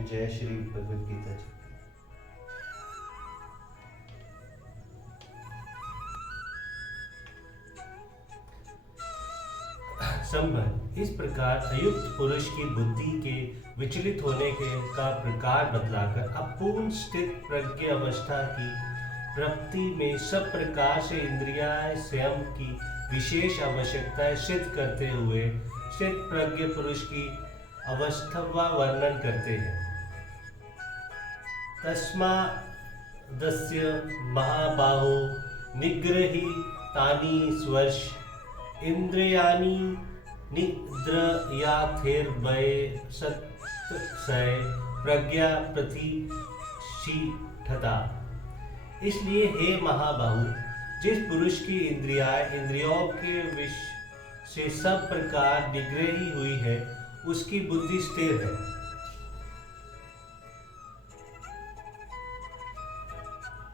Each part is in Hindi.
जय श्री भगवद गीता जी। संबंध इस प्रकार अयुक्त पुरुष की बुद्धि के विचलित होने के का प्रकार बतलाकर अपूर्ण स्थित प्रज्ञ अवस्था की प्राप्ति में सब प्रकार से इंद्रियां स्वयं की विशेष आवश्यकताएं सिद्ध करते हुए स्थित प्रज्ञ पुरुष की अवस्था वर्णन करते हैं। तस्मादस्य महाबाहो निग्रही तानि स्वर्श इंद्रियाणि निद्रयाथेर्भय सत्सय प्रज्ञा प्रतिष्ठिता। इसलिए हे महाबाहु, जिस पुरुष की इंद्रियों के विष से सब प्रकार निग्रही हुई है, उसकी बुद्धि स्थिर है।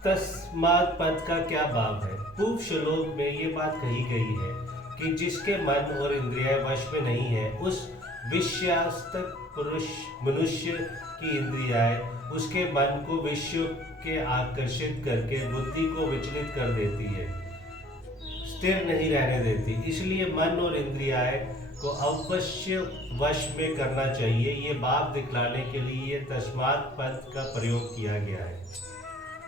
तस्मात् पद का क्या भाव है? पूर्व श्लोक में ये बात कही गई है कि जिसके मन और इंद्रियां वश में नहीं है, उस विषयासक्त पुरुष मनुष्य की इंद्रियां उसके मन को विषय के आकर्षित करके बुद्धि को विचलित कर देती है, स्थिर नहीं रहने देती। इसलिए मन और इंद्रियां को अवश्य वश में करना चाहिए। ये भाव दिखलाने के लिए ये तस्मात् पद का प्रयोग किया गया है।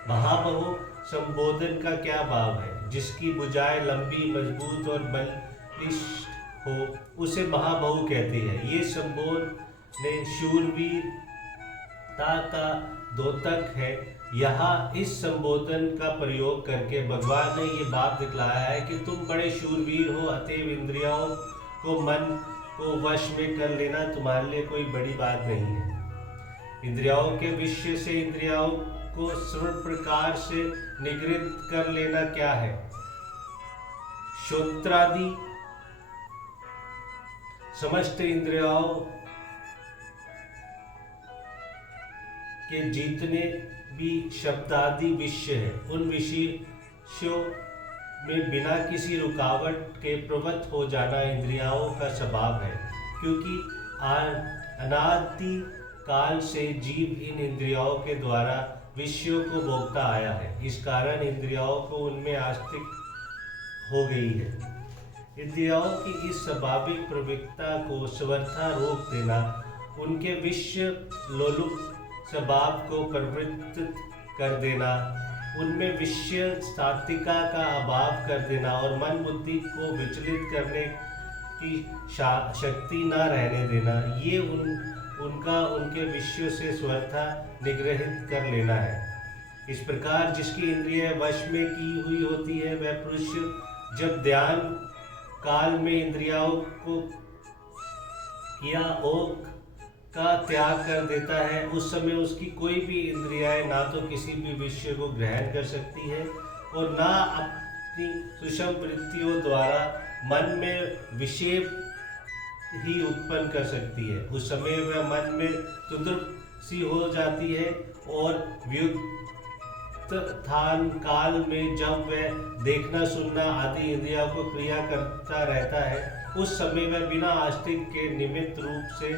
महाबाहु संबोधन का क्या भाव है? जिसकी भुजाएं लंबी, मजबूत और बलिष्ठ हो, उसे महाबाहु कहते हैं। ये संबोधन ने शूरवीरता का द्योतक है। यहाँ इस संबोधन का प्रयोग करके भगवान ने ये भाव दिखलाया है कि तुम बड़े शूरवीर हो, अतएव इंद्रियों को मन को वश में कर लेना तुम्हारे लिए कोई बड़ी बात नहीं है। इंद्रियों के विषय से इंद्रियों को सर्व प्रकार से निगृहित कर लेना क्या है? श्रोत्रादि समस्त इंद्रियों के जितने भी शब्दादि विषय है, उन विषयों में बिना किसी रुकावट के प्रवृत्त हो जाना इंद्रियों का स्वभाव है। क्योंकि अनादि काल से जीव इन इंद्रियों के द्वारा विषयों को भोगता आया है। इस कारण इंद्रियों को उनमें आस्तिक हो गई है। इंद्रियों की इस स्वाभाविक प्रवृत्ता को सर्वथा रोक देना, उनके विषय लोलुप स्वभाव को प्रवृत्त कर देना, उनमें विषय सात्विका का अभाव कर देना और मन बुद्धि को विचलित करने की शक्ति न रहने देना, ये उनका उनके विषयों से स्वतः निग्रहित कर लेना है। इस प्रकार जिसकी इंद्रियां वश में की हुई होती है, वह पुरुष जब ध्यान काल में इंद्रियों को किया ओक का त्याग कर देता है, उस समय उसकी कोई भी इंद्रियां ना तो किसी भी विषय को ग्रहण कर सकती है और ना अपनी सूक्ष्म वृत्तियों द्वारा मन में विषय ही उत्पन्न कर सकती है। उस समय वह मन में तुंद्रुप सी हो जाती है और व्युत्थान काल में जब वह देखना सुनना आदि इंद्रियों को क्रिया करता रहता है, उस समय वह बिना आस्तिक के निमित्त रूप से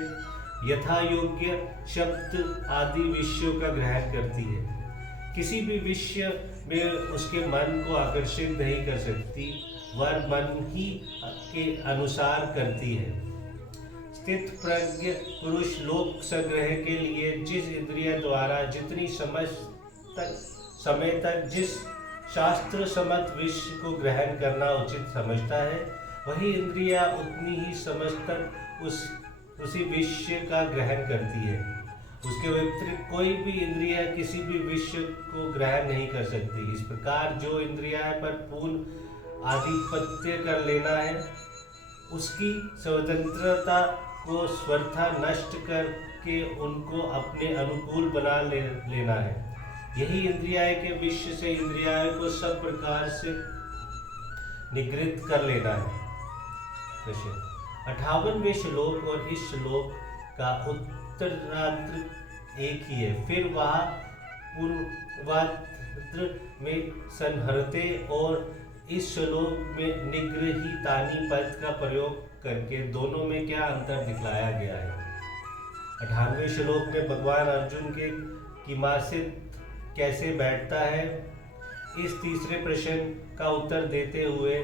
यथा योग्य शब्द आदि विषयों का ग्रहण करती है। किसी भी विषय में उसके मन को आकर्षित नहीं कर सकती, वह मन ही के अनुसार करती है। स्थित प्रज्ञ पुरुष लोक संग्रह के लिए जिस इंद्रिय द्वारा जितनी समय तक जिस शास्त्र सम्मत विषय को ग्रहण करना उचित समझता है, वही इंद्रियां उतनी ही समय तक उसी विषय का ग्रहण करती है। उसके व्यतिरिक्त कोई भी इंद्रिया किसी भी विषय को ग्रहण नहीं कर सकती। इस प्रकार जो इंद्रिया पर पूर्ण आधिपत्य कर लेना है, उसकी स्वतंत्रता को स्वतः नष्ट करके उनको अपने अनुकूल बना लेना है। यही इंद्रियां के विषय से इंद्रियां को सब प्रकार से निगृहित कर लेना है। 58वें श्लोक और इस श्लोक का उत्तरार्ध एक ही है। फिर वह पूर्वार्ध में संहरते और इस श्लोक में निगृहीतानि पद का प्रयोग करके दोनों में क्या अंतर दिखलाया गया है? 98वें श्लोक में भगवान अर्जुन के किमासित कैसे बैठता है, इस तीसरे प्रश्न का उत्तर देते हुए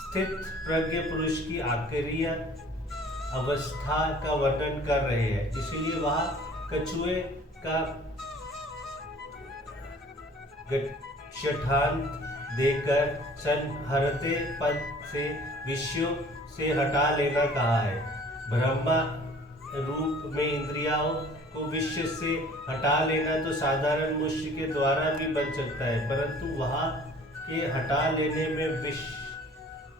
स्थित प्रज्ञ पुरुष की आखिरी अवस्था का वर्णन कर रहे हैं। इसलिए वह कछुए का गच्छठान देकर संहरते पद से विषयों से हटा लेना कहा है। ब्रह्मा रूप में इंद्रियों को विषय से हटा लेना तो साधारण मनुष्य के द्वारा भी बन सकता है, परंतु वहाँ के हटा लेने में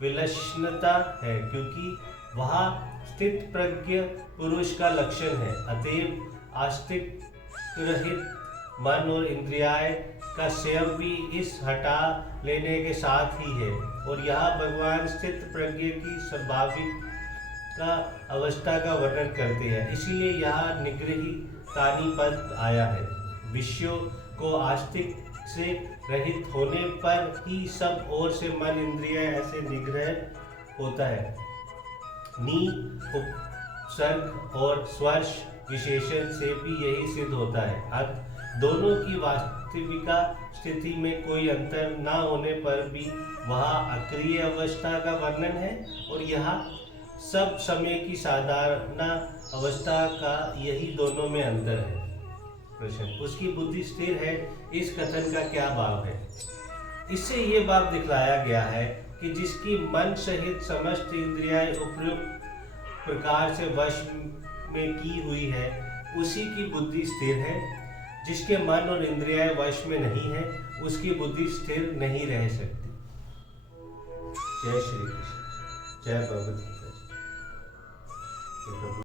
विलक्षणता है, क्योंकि वहाँ स्थित प्रज्ञ पुरुष का लक्षण है। अतएव आस्तिक रहित मन और इंद्रियाएं का स्वयं भी इस हटा लेने के साथ ही है, और यहाँ भगवान स्थित प्रज्ञ की स्वाभाविक का अवस्था का वर्णन करते हैं। इसीलिए यहाँ निग्रही तानी पद आया है। विषयों को आस्तिक से रहित होने पर ही सब ओर से मन इंद्रिय ऐसे निग्रह होता है। नी उपसर्ग और स्पर्श विशेषण से भी यही सिद्ध होता है। अब दोनों की वास्तविक स्थिति में कोई अंतर न होने पर भी वहाँ अक्रिय अवस्था का वर्णन है, और यहाँ सब समय की साधारण अवस्था का यही दोनों में अंतर है। प्रश्न, उसकी बुद्धि स्थिर है, इस कथन का क्या भाव है? इससे ये भाव दिखलाया गया है कि जिसकी मन सहित समस्त इंद्रियां उपयुक्त प्रकार से वश में की हुई है, उसी की बुद्धि स्थिर है। जिसके मन और इंद्रियां वश में नहीं है, उसकी बुद्धि स्थिर नहीं रह सकती। जय श्री कृष्ण। जय भगवत गीता।